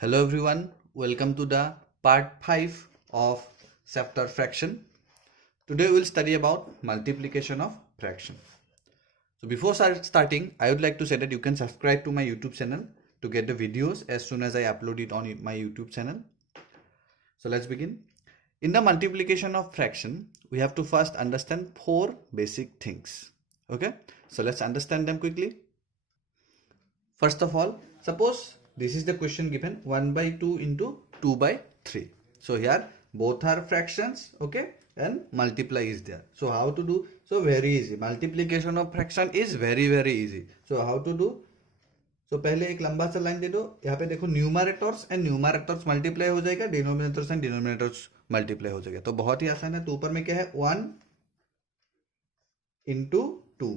Hello everyone, welcome to the part 5 of chapter fraction. Today we will study about multiplication of fraction. So before starting, I would like to say that you can subscribe to my YouTube channel to get the videos as soon as I upload it on my YouTube channel. So let's begin. In the multiplication of fraction, we have to first understand 4 basic things. Okay, so let's understand them quickly. First of all, suppose this is the question given 1 by 2 into 2 by 3. So here both are fractions, okay, and multiply is there. So how to do? So very easy. Multiplication of fraction is very easy. So how to do? So पहले एक लंबा सा line दे दो, यहाँ पे देखो numerators and numerators multiply हो जाएगा, डिनोमिनेटर्स एंड डिनोमिनेटर्स मल्टीप्लाई हो जाएगा. तो बहुत ही आसान है. तो ऊपर में क्या है 1 इंटू 2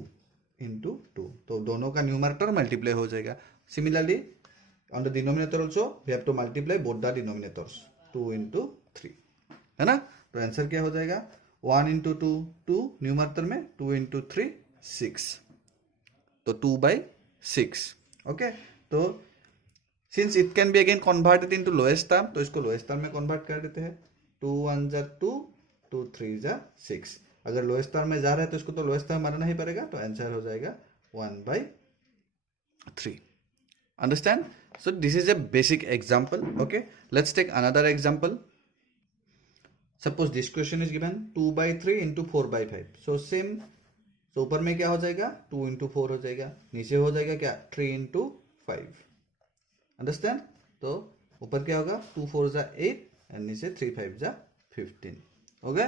इंटू 2, तो दोनों का न्यूमरेटर मल्टीप्लाई हो जाएगा. Similarly on the denominator also we have to multiply both the denominators 2 into 3, है ना. तो आंसर क्या हो जाएगा 1 इंटू 2 2, न्यूमरेटर में 2 इंटू 3 6, तो 2 बाई 6. ओके, तो since it can be again converted into lowest term, तो इसको लोएस्ट टर्म में कन्वर्ट कर देते हैं. 2 1 जा 2, 2 3 जा 6. अगर लोएस्ट टर्म में जा रहा है तो इसको तो लोएस्ट टर्म मानना ही पड़ेगा. तो आंसर हो जाएगा 1 by 3. Understand? So this is a basic example. Okay, let's take another example. Suppose this question is given 2 by 3 into 4 by 5. So same. So ऊपर में क्या हो जाएगा 2 into 4 हो जाएगा, नीचे हो जाएगा क्या 3 into 5. Understand? तो ऊपर क्या होगा 2 4 जा 8 और नीचे 3 5 जा 15. ओके,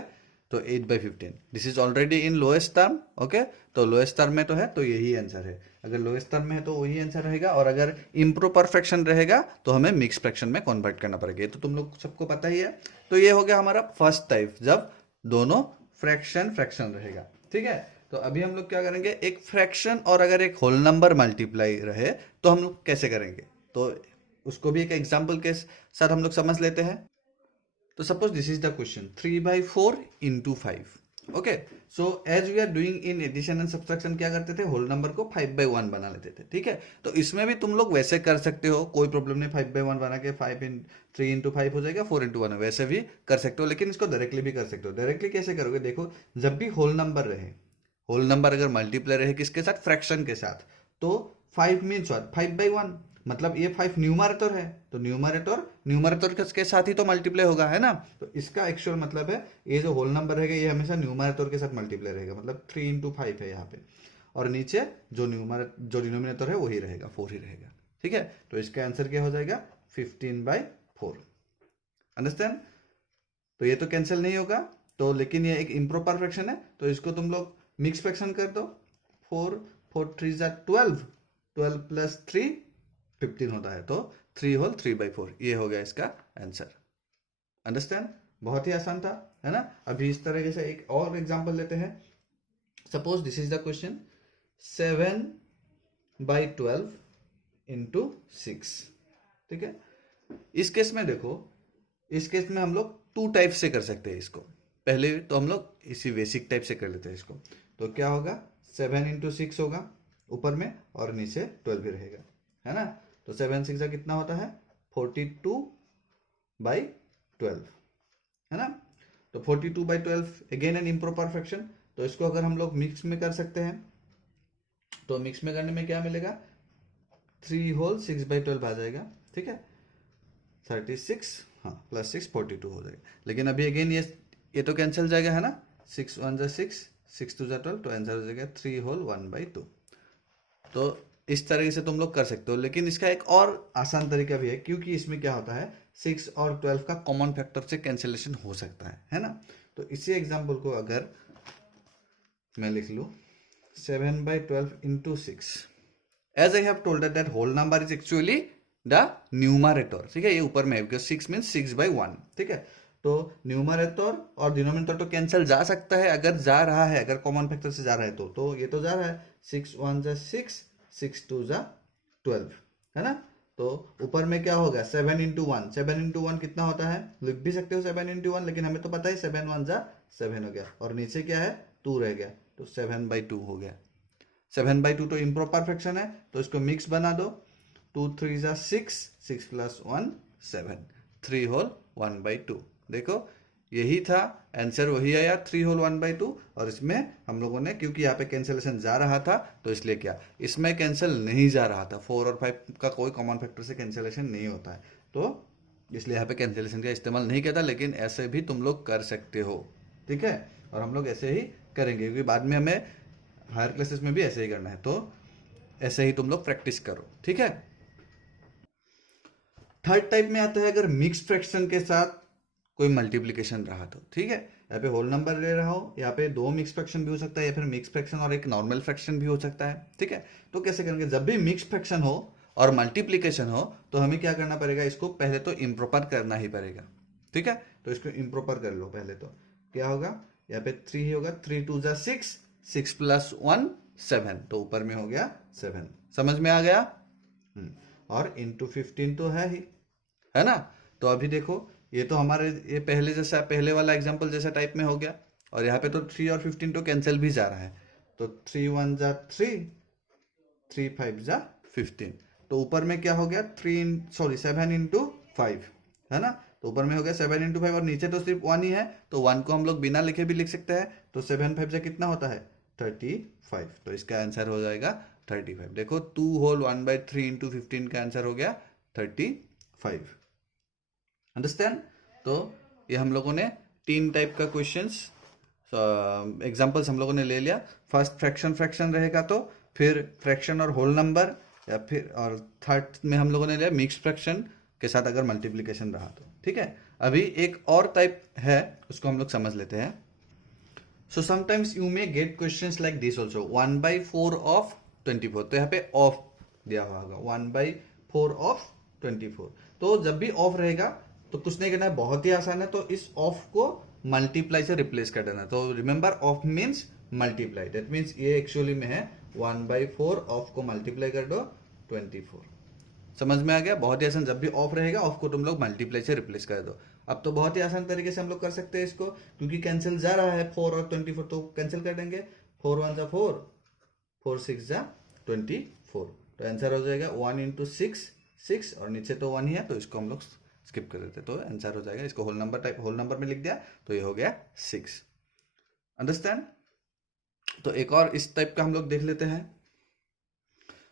तो 8 by 15. This is already in lowest term. Okay, तो लोएस्ट टर्म में तो है, तो यही आंसर है. अगर लोएस्ट टर्म में है तो वही आंसर रहेगा, और अगर इम्प्रॉपर फ्रैक्शन रहेगा तो हमें मिक्स फ्रैक्शन में कन्वर्ट करना पड़ेगा. ये तो तुम लोग सबको पता ही है. तो ये हो गया हमारा फर्स्ट टाइप, जब दोनों फ्रैक्शन रहेगा. ठीक है, तो अभी हम लोग क्या करेंगे, एक फ्रैक्शन और अगर एक होल नंबर मल्टीप्लाई रहे तो हम लोग कैसे करेंगे, तो उसको भी एक एग्जाम्पल के साथ हम लोग समझ लेते हैं. तो suppose this is the question 3 by 4 into 5. Okay, so as we are doing in addition and subtraction क्या करते थे, होल नंबर को 5 by 1 बना लेते थे. ठीक है, तो इसमें भी तुम लोग वैसे कर सकते हो, कोई प्रॉब्लम नहीं. 5 by 1 बना के 3 into 5 हो जाएगा, 4 into 1 वैसे भी कर सकते हो. लेकिन इसको डायरेक्टली भी कर सकते हो. डायरेक्टली कैसे करोगे, देखो जब भी होल नंबर रहे, होल नंबर अगर मल्टीप्लाई रहे किसके साथ, फ्रैक्शन के साथ, तो 5 मीन्स व्हाट 5 by 1, मतलब ये 5 न्यूमरेटर है, तो न्यूमरेटर के साथ ही तो मल्टीप्लाई होगा, है ना. तो इसका एक्चुअल मतलब है ये जो होल नंबर रहेगा ये हमेशा न्यूमरेटर के साथ मल्टीप्लाई रहेगा, मतलब 3 into 5 है यहाँ पे, और नीचे जो डिनोमिनेटर है वही रहेगा, 4 ही रहेगा. ठीक है, तो इसका आंसर क्या हो जाएगा 15 by 4. अंडरस्टैंड? तो ये तो कैंसिल नहीं होगा, तो लेकिन ये एक इम्प्रॉपर फ्रैक्शन है, तो इसको तुम लोग मिक्स फ्रैक्शन कर दो. 4 4 3 जा 12, 12 प्लस 3 15 होता है, तो 3 होल 3 by 4. ये हो गया इसका आंसर. अंडरस्टैंड? बहुत ही आसान था, है ना. अभी इस तरीके से एक और एग्जांपल लेते हैं. Suppose this is the question 7 by 12 into 6. ठीक है, इस केस में देखो, इस केस में हम लोग 2 टाइप से कर सकते हैं इसको. पहले तो हम लोग इसी बेसिक टाइप से कर लेते हैं इसको. तो क्या होगा 7 into 6 होगा ऊपर में, और नीचे 12 भी रहेगा, है ना. तो 7 6 कितना होता है 42 by 12, है ना. तो 42 by 12 again an improper fraction. तो इसको अगर हम लोग मिक्स में कर सकते हैं, तो मिक्स में करने में क्या मिलेगा 3 होल 6 by 12 आ जाएगा. ठीक है, 36, हाँ प्लस 6 42 हो जाएगा. लेकिन अभी अगेन ये तो कैंसिल जाएगा, है ना. 6 1 जा 6, 6 2 जा 12, तो आंसर हो जाएगा 3 होल 1 by 2. तो इस तरीके से तुम लोग कर सकते हो. लेकिन इसका एक और आसान तरीका भी है, क्योंकि इसमें क्या होता है 6 और 12 का कॉमन फैक्टर से कैंसिलेशन हो सकता है ना. तो इसी एग्जांपल को अगर मैं लिख लूं 7 by 12 into 6, as I have told that whole number is actually the numerator. ठीक है, ये ऊपर में है बिकॉज 6 मीन्स 6 by 1. ठीक है, तो न्यूमरेटर और डिनोमिनेटर तो कैंसिल जा सकता है, अगर जा रहा है, अगर कॉमन फैक्टर से जा रहा है तो ये तो जा रहा है. 6 1 जा 6, 6 2 जा 12, है ना. तो ऊपर में क्या होगा 7 into 1, 7 into 1 कितना होता है, लिख भी सकते हो 7 into 1, लेकिन हमें तो पता है 7 1 जा 7 हो गया, और नीचे क्या है 2 रह गया, तो 7 by 2 हो गया. 7 by 2 तो इम्प्रॉपर फ्रैक्शन है, तो इसको मिक्स बना दो. 2 3 जा 6, 6 प्लस 1 7, 3 होल 1/2। देखो यही था आंसर, वही आया 3 होल 1/2। और इसमें हम लोगों ने, क्योंकि यहाँ पे कैंसिलेशन जा रहा था तो इसलिए क्या, इसमें कैंसिल नहीं जा रहा था, 4 और 5 का कोई कॉमन फैक्टर से कैंसिलेशन नहीं होता है, तो इसलिए यहाँ पे कैंसिलेशन का इस्तेमाल नहीं किया था। लेकिन ऐसे भी तुम लोग कर सकते हो, ठीक है। और हम लोग ऐसे ही करेंगे, क्योंकि बाद में हमें हायर क्लासेस में भी ऐसे ही करना है, तो ऐसे ही तुम लोग प्रैक्टिस करो, ठीक है। थर्ड टाइप में आता है अगर मिक्स फ्रैक्शन के साथ कोई मल्टीप्लिकेशन रहा तो, ठीक है। यहाँ पे होल नंबर ले रहा हो, यहाँ पे 2 मिक्स फ्रैक्शन भी हो सकता है, या फिर मिक्स फ्रैक्शन और एक नॉर्मल फ्रैक्शन भी हो सकता है, ठीक है। तो कैसे करेंगे, जब भी मिक्स फ्रैक्शन हो और मल्टीप्लिकेशन हो तो हमें क्या करना पड़ेगा, इसको पहले तो इम्प्रॉपर करना ही पड़ेगा, ठीक है। तो इसको इम्प्रॉपर कर लो पहले। तो क्या होगा, यहाँ पे 3 ही होगा, 3 2 जा 6, 6 प्लस 1 7, तो ऊपर में हो गया 7। समझ में आ गया। और इंटू 15 तो है ही, है ना। तो अभी देखो ये तो हमारे ये पहले जैसा, पहले वाला एग्जांपल जैसा टाइप में हो गया। और यहाँ पे तो 3 और 15 तो कैंसिल भी जा रहा है, तो 3 1 जा 3, 3 5 जा 15। तो ऊपर में क्या हो गया, 7 इंटू 5, है ना। तो ऊपर में हो गया 7 इंटू 5, और नीचे तो सिर्फ 1 ही है, तो 1 को हम लोग बिना लिखे भी लिख सकते हैं। तो 7 5 जा कितना होता है, 35। तो इसका आंसर हो जाएगा 35। देखो 2 होल 1/3 इंटू 15 का आंसर हो गया 35। अंडरस्टैंड। तो ये हम लोगों ने 3 टाइप का क्वेश्चंस एग्जांपल्स हम लोगों ने ले लिया। फर्स्ट फ्रैक्शन रहेगा, तो फिर फ्रैक्शन और होल नंबर, या फिर और थर्ड में हम लोगों ने लिया मिक्स फ्रैक्शन के साथ अगर मल्टीप्लिकेशन रहा तो, ठीक है। अभी एक और टाइप है, उसको हम लोग समझ लेते हैं। So sometimes you may gate questions like this also, 1/4 of 24। तो यहाँ पे ऑफ दिया हुआ होगा, 1/4 ऑफ 24। तो जब भी ऑफ रहेगा तो कुछ नहीं करना है, बहुत ही आसान है। तो इस ऑफ को मल्टीप्लाई से रिप्लेस कर देना। तो remember of means multiply, that means ये एक्चुअली में है 1/4 ऑफ को मल्टीप्लाई कर दो 24। समझ में आ गया, बहुत ही आसान। जब भी ऑफ रहेगा ऑफ को तुम लोग मल्टीप्लाई से रिप्लेस कर दो। अब तो बहुत ही आसान तरीके से हम लोग कर सकते हैं इसको, क्योंकि कैंसिल जा रहा है 4 और 24, तो कैंसिल कर देंगे। 4 1 जा 4, 4 6 जा 24। तो आंसर हो जाएगा 1 इंटू 6, 6, और नीचे तो 1 ही है तो इसको हम लोग स्किप कर देते, तो आंसर हो जाएगा। इसको होल नंबर में लिख दिया तो ये हो गया 6। अंडरस्टैंड। तो एक और इस टाइप का हम लोग देख लेते हैं।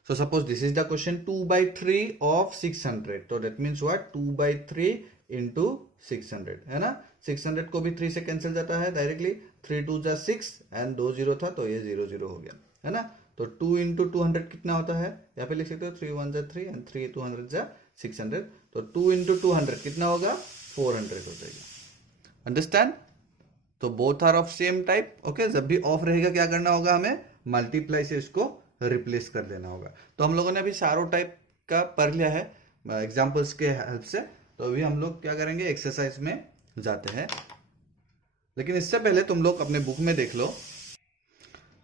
So suppose this is the question, 2/3 of 600, तो that means what, 2/3 into 600, है ना। 600 को भी 3 से कैंसिल जाता है डायरेक्टली, 3 2 जा 6 एंड 2 0 था तो ये 0 0 हो गया, है ना। तो 2 इंटू 200 कितना होता है, यहाँ पे लिख सकते हो 3 1 जा 3 एंड 3 200 जा 600। तो 2 इंटू 200 कितना होगा, 400 हो जाएगा। अंडरस्टैंड। तो both are of same type, okay. जब भी ऑफ रहेगा क्या करना होगा, हमें मल्टीप्लाई से इसको रिप्लेस कर देना होगा। तो हम लोगों ने अभी चारों टाइप का पढ़ लिया है एग्जांपल्स के हेल्प से। तो अभी हम लोग क्या करेंगे, एक्सरसाइज में जाते हैं। लेकिन इससे पहले तुम लोग अपने बुक में देख लो,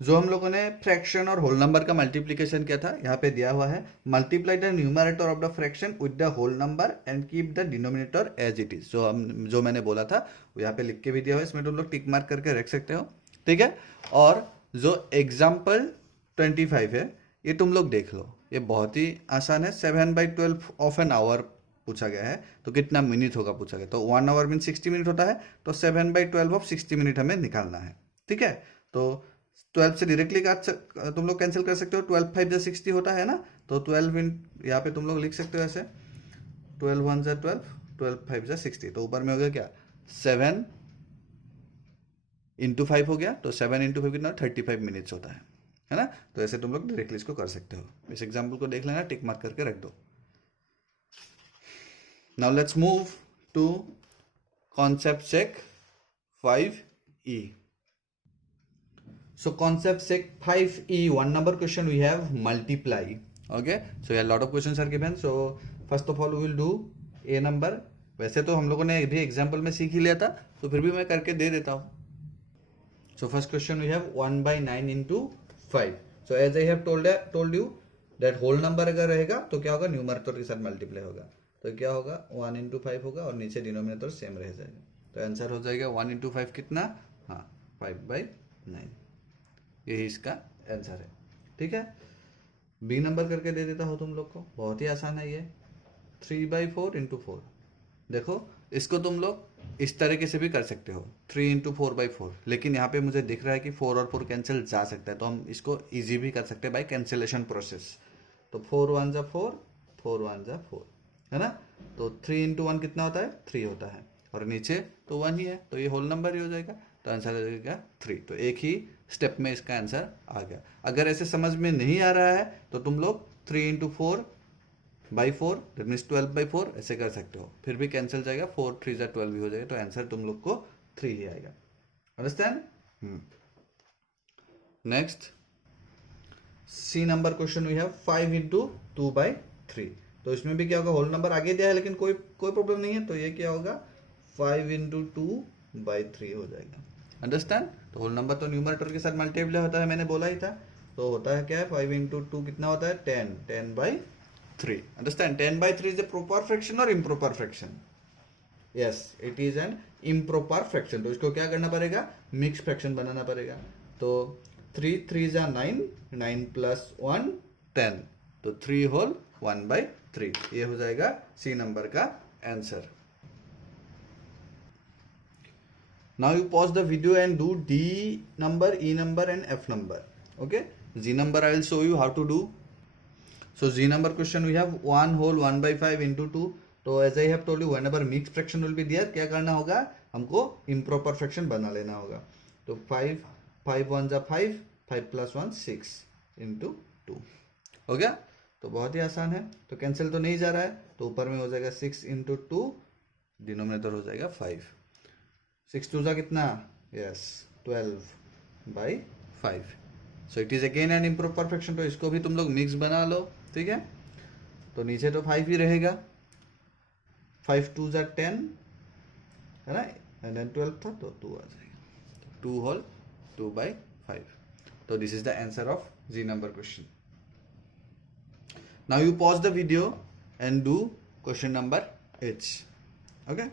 जो हम लोगों ने फ्रैक्शन और होल नंबर का मल्टीप्लिकेशन किया था, यहाँ पे दिया हुआ है, multiply the numerator of the fraction with the whole number and keep the denominator as it is. जो मैंने बोला था वो यहाँ पे लिख के भी दिया हुआ है, इसमें तुम लोग टिक मार्क करके रख सकते हो, ठीक है। और जो एग्जाम्पल 25 है ये तुम लोग देख लो, ये बहुत ही आसान है। 7/12 ऑफ एन आवर पूछा गया है, तो कितना मिनट होगा पूछा गया, तो 1 आवर मीन 60 मिनट होता है, तो 7/12 ऑफ 60 मिनट हमें निकालना है, ठीक है। तो 12 से डायरेक्टली तुम लोग कैंसिल कर सकते हो, 12 5 जा 60 होता है ना, तो 12 यहाँ पे तुम लोग लिख सकते हो ऐसे, 12 1 जा 12, 12 5 जा 60। तो ऊपर में हो गया क्या, 7 इंटू 5 हो गया, तो 7 इंटू 5 कितना, 35 मिनट्स होता है ना। तो ऐसे तुम लोग डायरेक्टली इसको कर सकते हो। इस एग्जाम्पल को देख लेना, टिक मार्क करके रख दो। Now let's move to concept check 5E. So concept check 5E, 1 number question we have multiply. Okay, so a lot of questions are given. So first of all we will do A number. वैसे तो हम लोगों ने भी example में सीख ही लिया था, तो फिर भी मैं करके दे देता हूँ। So first question we have 1/9 into 5. So as I have told you that whole number अगर रहेगा तो क्या होगा, न्यूमरेटर के साथ मल्टीप्लाई होगा, तो क्या होगा 1 into 5 होगा, और नीचे डिनोमिनेटर सेम रह जाएगा। तो आंसर हो जाएगा 1 into 5 कितना, हाँ 5/9, यही इसका आंसर है, ठीक है। बी नंबर करके दे देता हूँ तुम लोग को, बहुत ही आसान है ये। 3/4 इंटू 4, देखो इसको तुम लोग इस तरीके से भी कर सकते हो, 3 इंटू 4/4, लेकिन यहाँ पे मुझे दिख रहा है कि 4 और 4 कैंसिल जा सकता है, तो हम इसको इजी भी कर सकते हैं बाय कैंसिलेशन प्रोसेस। तो 4 1 जा 4, 4 1 जा 4, है ना। तो 3 इंटू 1 कितना होता है, 3 होता है, और नीचे तो 1 ही है, तो ये होल नंबर ही हो जाएगा, तो आंसर हो जाएगा 3। तो एक ही स्टेप में इसका आंसर आ गया। अगर ऐसे समझ में नहीं आ रहा है तो तुम लोग 3 इंटू 4/4 दैट मीन्स 12/4 ऐसे कर सकते हो, फिर भी कैंसिल जाएगा, 4 3 जा 12 भी हो जाएगा, तो आंसर तुम लोग को 3 ही आएगा। Understand. Next C number question we have 5 into 2/3। तो इसमें भी क्या होगा, होल नंबर आगे दिया है लेकिन कोई प्रॉब्लम नहीं है, तो ये क्या होगा 5 इंटू 2/3 हो जाएगा। अंडरस्टैंड। तो होल नंबर तो न्यूमरेटर के साथ मल्टीप्लाई होता है, मैंने बोला ही था। तो होता है क्या है, 5 इंटू 2 कितना होता है 10/3। Understand. 10/3 is a proper fraction और improper fraction? Yes, it is an improper fraction. तो इसको क्या करना पड़ेगा, मिक्स फ्रैक्शन बनाना पड़ेगा। तो 3 3 जा 9, 9 प्लस 1 10, तो 3 होल 1/3, ये हो जाएगा सी नंबर का answer. Now you pause the video and do D number, E number and F number. Okay. Z number I will show you how to do. So Z number question we have 1 whole 1/5 into 2. तो as I have told you whenever mixed fraction will be there, क्या करना होगा, हमको improper fraction बना लेना होगा। तो 5 1 जा 5, 5 plus 1 6 into 2 हो गया। तो बहुत ही आसान है, तो कैंसिल तो नहीं जा रहा है, तो ऊपर में हो जाएगा 6 into 2, डिनोमिनेटर हो जाएगा 5। 6 2 जा कितना, yes 12/5। So it is again an improper fraction, तो इसको भी तुम लोग मिक्स बना लो, ठीक है। तो नीचे तो 5 ही रहेगा, 5 2 जा 10, है ना, एंड देन 12 था तो 2 आ जाएगा, 2 होल 2/5। तो this is the answer of G number question. Now you pause the video and do question number H. Okay.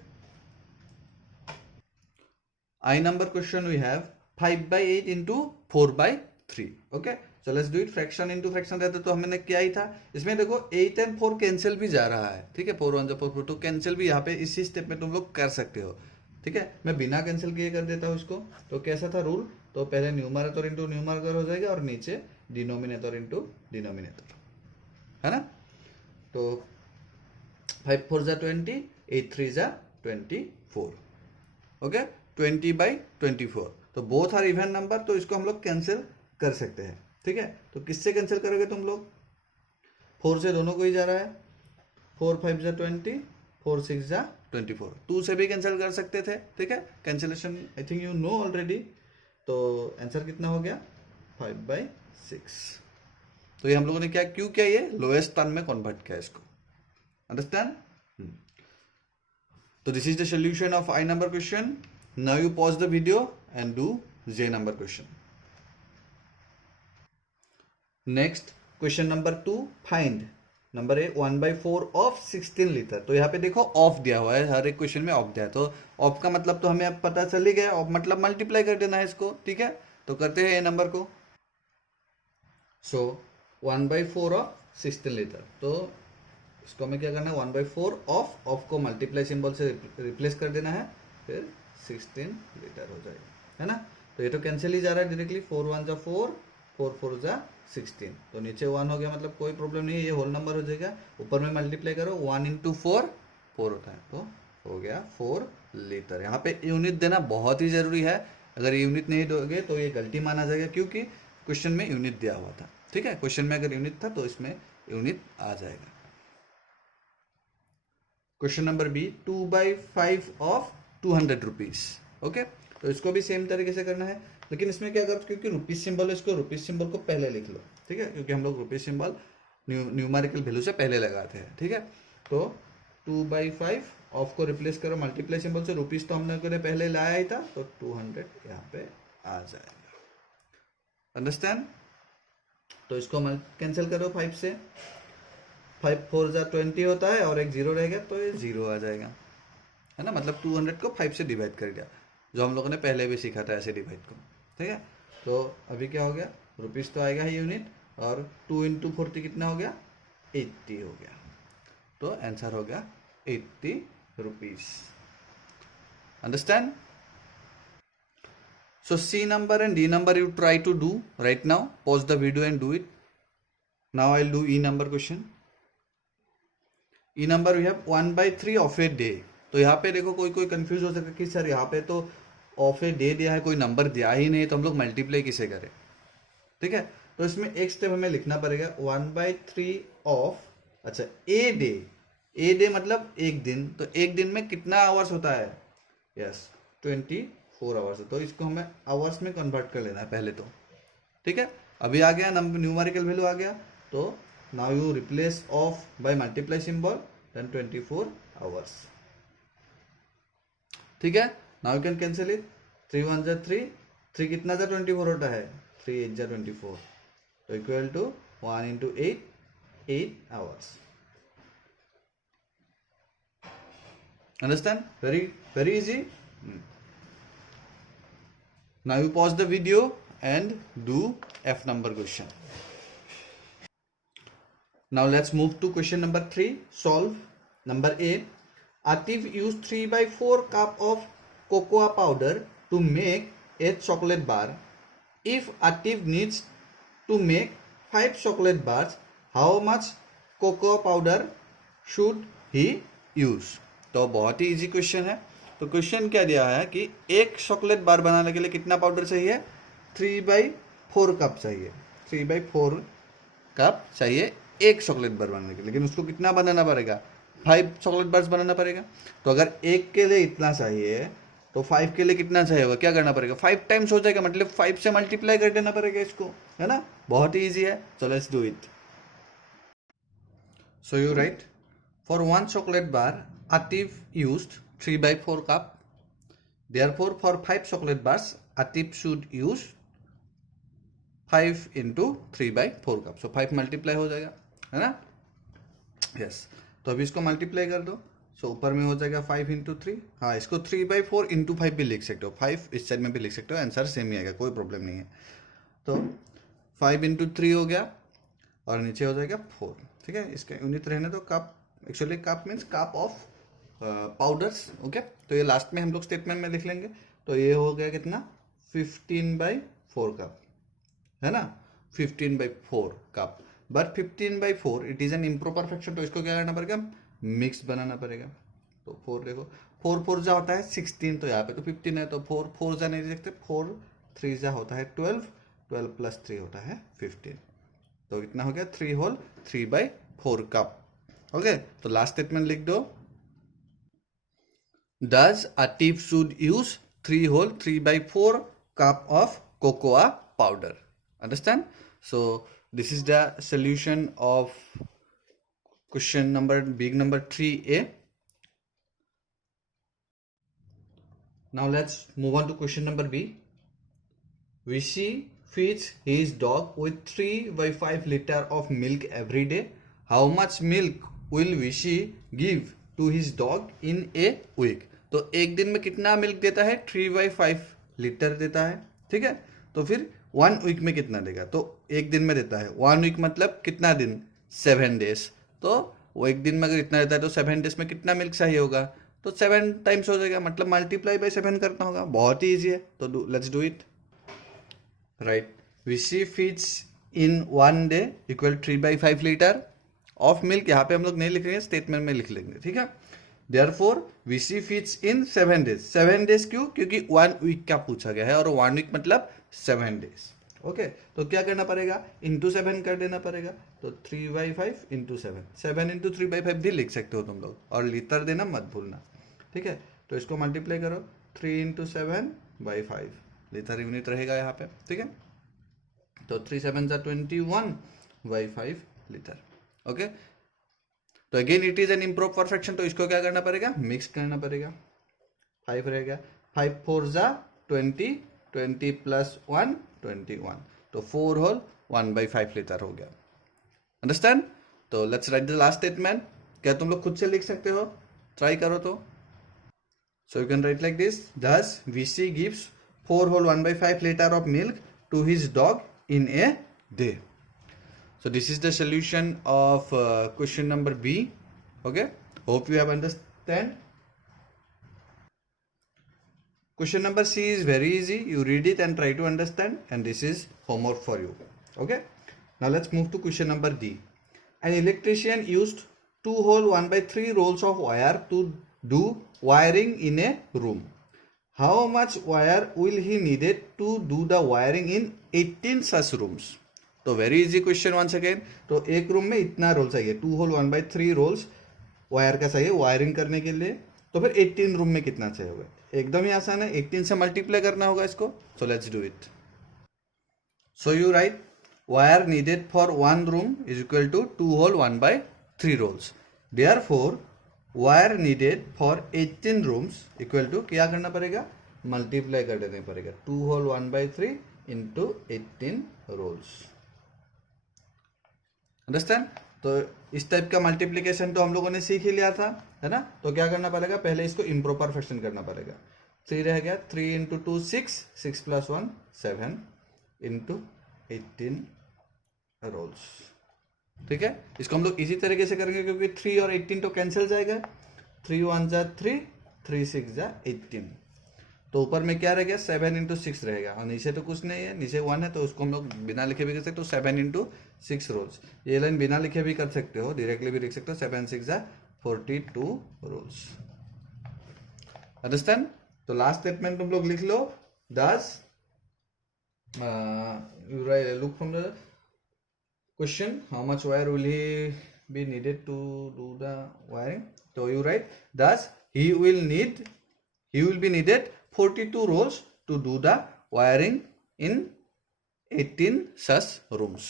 I number question we have 5/8 into 4/3. Okay. So let's do it. Fraction into fraction रहता तो हमने क्या ही था, इसमें देखो 8 and 4 cancel भी जा रहा है, ठीक है, 4 1 4 4, तो कैंसिल भी यहाँ पे इसी स्टेप में तुम लोग कर सकते हो, ठीक है। मैं बिना कैंसिल किए कर देता हूँ इसको। तो कैसा था रूल, तो पहले न्यूमरेटर इंटू न्यूमरेटर हो जाएगा और नीचे डिनोमिनेटर इंटू डिनोमिनेटर, है ना। तो 5 4 जा 20, 8 3 जा 24, ओके, 20/24। तो बोथ आर इवन नंबर, तो इसको हम लोग कैंसिल कर सकते हैं, ठीक है। तो किससे कैंसिल करोगे तुम लोग, 4 से दोनों को ही जा रहा है, 4 5 जा 20, 4 6 जा 24, 2 से भी कैंसिल कर सकते थे, ठीक है। Cancellation I think you know already. तो आंसर कितना हो गया 5/6। तो ये हम लोगों ने क्या क्यों किया, ये लोएस्ट टर्म में कन्वर्ट किया इसको, अंडरस्टैंड। तो this is the solution of I number question. Now you pause the video and do J number question. Next question number 2, find number A 1/4 of 16 litre. तो यहाँ पे देखो ऑफ दिया हुआ है, हर एक क्वेश्चन में ऑफ दिया है, तो ऑफ का मतलब तो हमें अब पता चल ही गया, ऑफ मतलब मल्टीप्लाई कर देना है इसको, ठीक है। तो करते हैं ए नंबर को। सो 1/4 ऑफ 16 लीटर, तो इसको हमें क्या करना है, 1/4 ऑफ को मल्टीप्लाई सिंबल से रिप्लेस कर देना है, फिर 16 लीटर हो जाएगा, है ना। तो ये तो कैंसिल ही जा रहा है डायरेक्टली, 4 1 जा 4, 4 4 जा 16, तो नीचे 1 हो गया, मतलब कोई प्रॉब्लम नहीं है, ये होल नंबर हो जाएगा। ऊपर में मल्टीप्लाई करो, 1 इंटू 4 4 होता है, तो हो गया 4 लीटर। यहाँ पे यूनिट देना बहुत ही जरूरी है, अगर यूनिट नहीं दोगे तो ये गलती माना जाएगा, क्योंकि क्वेश्चन में यूनिट दिया हुआ था, ठीक है। क्वेश्चन में अगर यूनिट था तो इसमें यूनिट आ जाएगा। Question number B 2/5 of 200 rupees, okay. तो इसको भी सेम तरीके से करना है, लेकिन इसमें क्या करो, क्योंकि रुपीज सिंबल है, इसको रुपीज सिंबल को पहले लिख लो, ठीक है, क्योंकि हम लोग रुपीज सिंबल न्यूमेरिकल वैल्यू से पहले लगाते हैं, ठीक है। तो 2/5 ऑफ को रिप्लेस करो मल्टीप्लाई सिंबल से, रुपीज तो हमने पहले लाया ही था, तो 200 यहाँ पे आ जाएगा, अंडरस्टैंड। तो इसको कैंसिल करो 5 से, 5 4 जा 20 होता है और एक 0 रहेगा, तो ये 0 आ जाएगा, है ना। मतलब 200 को 5 से डिवाइड कर दिया, जो हम लोगों ने पहले भी सीखा था ऐसे डिवाइड को, ठीक है। तो अभी क्या हो गया, रुपीस तो आएगा ही यूनिट, और 2 इंटू 40 कितना हो गया 80 हो गया. तो आंसर हो गया 80 rupees. Understand? So C number and D number you try to do right now. Pause the video and do it. Now I'll do E number question. E number we have 1/3 of a day. तो यहाँ पे देखो कोई confuse हो सके कि sir यहाँ पे तो ऑफ ए डे दिया है, कोई नंबर दिया ही नहीं, तो हम लोग मल्टीप्लाई किसे करें. ठीक है, तो इसमें एक स्टेप हमें लिखना पड़ेगा 1/3 ऑफ, अच्छा ए डे मतलब एक दिन, तो एक दिन में कितना आवर्स होता है. Yes 24 hours. तो इसको हमें आवर्स में कन्वर्ट कर लेना है पहले तो. ठीक है, अभी आ गया नंबर, न्यूमेरिकल वैल्यू आ गया. तो now you replace of by multiply symbol, then 24 hours. ठीक है, now you can cancel it. 3 1 जा 3, 3 कितना जा 24 होता है, 3 8 जा 24, तो equal to 1 into 8 hours. Understand? Very easy. Now you pause the video and do F number question. Now let's move to question number 3. Solve. Number A. Atif used 3/4 cup of cocoa powder to make a chocolate bar. If Atif needs to make 5 chocolate bars, how much cocoa powder should he use? तो बहुत ही easy question है. तो question क्या दिया है कि एक chocolate bar बनाने के लिए कितना पाउडर चाहिए, 3/4 कप चाहिए. 3/4 कप चाहिए एक चॉकलेट बार बनाने के लिए, लेकिन उसको कितना बनाना पड़ेगा, 5 चॉकलेट बार्स बनाना पड़ेगा. तो अगर एक के लिए इतना चाहिए तो 5 के लिए कितना चाहिए होगा, क्या करना पड़ेगा, 5 टाइम्स हो जाएगा, मतलब 5 से मल्टीप्लाई कर देना पड़ेगा इसको, है ना. बहुत ही ईजी है. सो let's do it. So you right, for 1 chocolate bar Atif used 3/4 cup. Therefore, for 5 chocolate bars, Atif should use 5 into 3/4 cup. So 5 multiply हो जाएगा, है ना. यस, तो अभी इसको मल्टीप्लाई कर दो. सो ऊपर में हो जाएगा 5 इंटू 3. हाँ, इसको 3/4 इंटू 5 भी लिख सकते हो, 5 इस साइड में भी लिख सकते हो, आंसर सेम ही आएगा, कोई प्रॉब्लम नहीं है. तो 5 इंटू 3 हो गया और नीचे हो जाएगा 4. ठीक है, इसका यूनिट रहने दो. Cup, actually cup means cup of powders. Okay, तो ये लास्ट में हम लोग स्टेटमेंट में लिख लेंगे. तो ये हो गया कितना, 15/4 कप, है ना. 15/4 cup, but 15/4 it is an improper fraction. तो इसको क्या करना पड़ेगा, मिक्स बनाना पड़ेगा. तो 4 देखो, 4 4 जा होता है 16, तो यहाँ पे तो 15 है, तो 4 4 जा नहीं देखते, 4 3 जा होता है 12, 12 प्लस 3 होता है 15. तो कितना हो गया, 3 होल 3/4 कप. ओके, तो लास्ट स्टेटमेंट लिख दो. Does Atif should use 3 whole 3/4 cup of cocoa powder? Understand? So this is the solution of question number big number 3A. Now let's move on to question number B. Vishy feeds his dog with 3/5 liter of milk every day. How much milk will Vishy give to his dog in a week? तो एक दिन में कितना milk देता है, 3/5 litre देता है. ठीक है, तो फिर 1 वीक में कितना देगा, तो एक दिन में देता है. 1 वीक मतलब कितना दिन, 7 डेज. तो वो एक दिन में अगर इतना देता है तो 7 डेज में कितना मिल्क चाहिए होगा, तो 7 टाइम्स हो जाएगा, मतलब मल्टीप्लाई बाय 7 करना होगा. बहुत ही ईजी है, तो लेट्स डू इट. राइट, विशी feeds in 1 day equal 3/5 litre of milk. यहाँ पे हम लोग नहीं लिख रहे हैं, स्टेटमेंट में लिख लेंगे. ठीक है, Therefore, Vishy feeds in 7 days. 7 days क्यों, क्योंकि 1 वीक का पूछा गया है और 1 वीक मतलब 7 डेज. ओके, तो क्या करना पड़ेगा, इंटू 7 कर देना पड़ेगा. तो 3/5 इंटू 7, 7 इंटू 3/5 भी लिख सकते हो तुम लोग, और लीटर देना मत भूलना. ठीक है, तो इसको मल्टीप्लाई करो, 3 इंटू 7/5 लीटर यूनिट रहेगा यहाँ पे. ठीक है, तो 3 7 जा 21/5 लीटर. ओके, तो again it is an improper fraction, तो इसको क्या करना पड़ेगा, मिक्स करना पड़ेगा. 5 रहेगा, 5 4 जा 20, 20 प्लस 1 21, तो 4 होल 1/5 लीटर हो गया. अंडरस्टैंड? तो let's write the last statement. क्या तुम लोग खुद से लिख सकते हो, ट्राई करो तो. So you can write like this. Thus VC gives 4 whole 1/5 liter of milk to his dog in a day. So this is the solution of question number B. Okay, hope you have understand. Question number C is very easy. You read it and try to understand, and this is homework for you. Okay, now let's move to question number D. An electrician used 2 whole 1/3 rolls of wire to do wiring in a room. How much wire will he needed to do the wiring in 18 such rooms? तो very easy question once again. तो एक room में इतना role चाहिए, 2 whole 1/3 roles wire का चाहिए wiring करने के लिए. तो फिर 18 रूम में कितना चाहिए होगा? एकदम ही आसान है, 18 से मल्टीप्लाई करना होगा इसको. So let's do it. So you write wire needed for 1 room is equal to 2 whole 1/3 rolls. Therefore wire needed for 18 rooms equal to क्या करना पड़ेगा? मल्टीप्लाई कर देना पड़ेगा. 2 होल 1/3 इंटू 18 रोल्स. अंडरस्टैंड? तो इस टाइप का मल्टीप्लीकेशन तो हम लोगों ने सीख ही लिया था, है ना. तो क्या करना पड़ेगा? पहले इसको इम्प्रॉपर फ्रैक्शन करना पड़ेगा. 3 रह गया, 3 इंटू 2 6, 6 प्लस 1 7 इंटू 18 रोल्स. ठीक है, इसको हम लोग इसी तरीके से करेंगे क्योंकि 3 और 18 तो कैंसिल जाएगा. 3 1 जा 3, 3 6 जा 18. तो ऊपर में क्या रह गया? 7 इंटू 6 रहेगा. और नीचे तो कुछ नहीं है, नीचे 1 है, तो उसको हम लोग बिना लिखे भी कर सकते हो. 7 इंटू 6 रोल्स. ये लाइन बिना लिखे भी कर सकते हो, डायरेक्टली भी लिख सकते हो. 7 6 जा 42 रोल्स. अंडरस्टैंड? तो लास्ट स्टेटमेंट तुम लोग लिख लो. Does look from the question how much wire will he be needed to do the wiring. तो you write does he will be needed 42 rolls to do the wiring in 18 such rooms.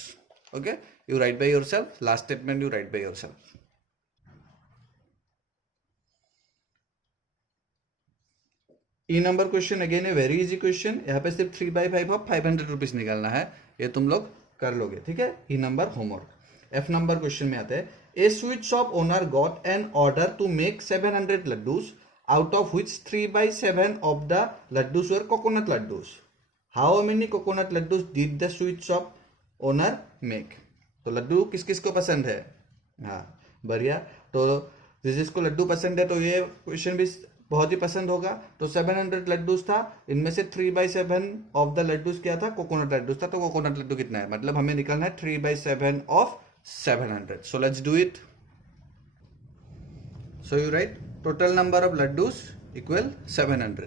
Okay, you write by yourself. Last statement you write by yourself. E number question again a very easy question. यहाँ पे सिर्फ 3/5 of 500 rupees निकालना है. ये तुम लोग कर लोगे. ठीक है, E number homework. F number question में आते हैं. A sweet shop owner got an order to make 700 laddus, out of which 3/7 of the laddus were coconut laddus. How many coconut laddus did the sweet shop owner make? तो लड्डू किस किस को पसंद है? हाँ, बढ़िया. तो जिसको लड्डू पसंद है तो ये क्वेश्चन भी बहुत ही पसंद होगा. तो 700 लड्डूस था, इनमें से 3/7 ऑफ द लड्डूस क्या था? कोकोनट लड्डूस था. तो कोकोनट लड्डू कितना है? मतलब हमें निकालना है 3/7 of 700. So let's do it. So you write total number of laddus equal 700.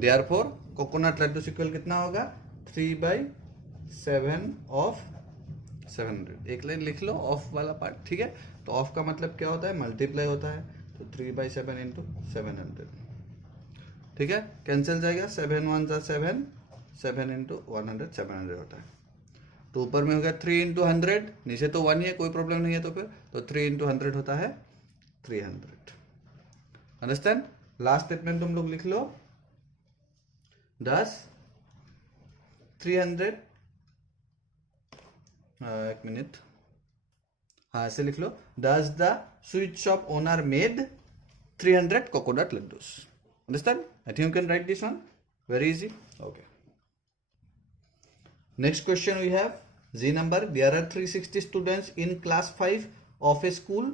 Therefore coconut laddus equal कितना होगा? 3/7 ऑफ 700. एक लाइन लिख लो ऑफ वाला पार्ट. ठीक है, तो ऑफ का मतलब क्या होता है? मल्टीप्लाई होता है. तो 3/7 इंटू 700. ठीक है, कैंसिल जाएगा. 7 1 जा 7, 7 इंटू 100 700 होता है. तो ऊपर में हो गया 3 इंटू 100, नीचे तो 1 ही है, कोई प्रॉब्लम नहीं है. तो फिर तो 3 इंटू 100 होता है 300. अंडरस्टैंड? लास्ट स्टेटमेंट तुम लोग लिख लो. डज 300 एक मिनट, हाँ ऐसे लिख लो. Does the sweet shop owner made 300 coconut laddus. Understand? I think you can write this one. Very easy. Okay. Next question we have Z number. There are 360 students in class 5 of a school.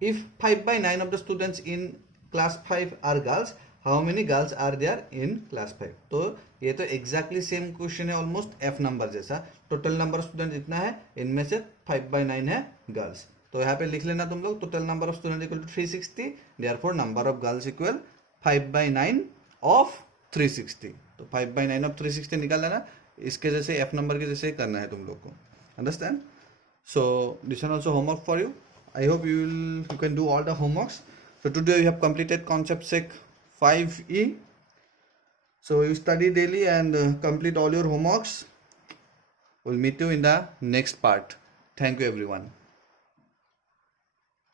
If 5/9 of the students in class 5 are girls, how many girls are there in class 5? तो ये तो exactly same question है, almost F number जैसा. Total number of student जितना है, इनमें से 5/9 है गर्ल्स. तो यहाँ पे लिख लेना तुम लोग. Total number of student equal to 360. Therefore number of girls equal 5/9 of 360. तो 5/9 ऑफ 360 निकाल लेना. इसके जैसे F नंबर के जैसे करना है तुम लोग को. Understand? So this one also homework for you. I hope you can do all the homeworks. So today you have completed concept sec 5E. So you study daily and complete all your homeworks. We'll meet you in the next part. Thank you everyone.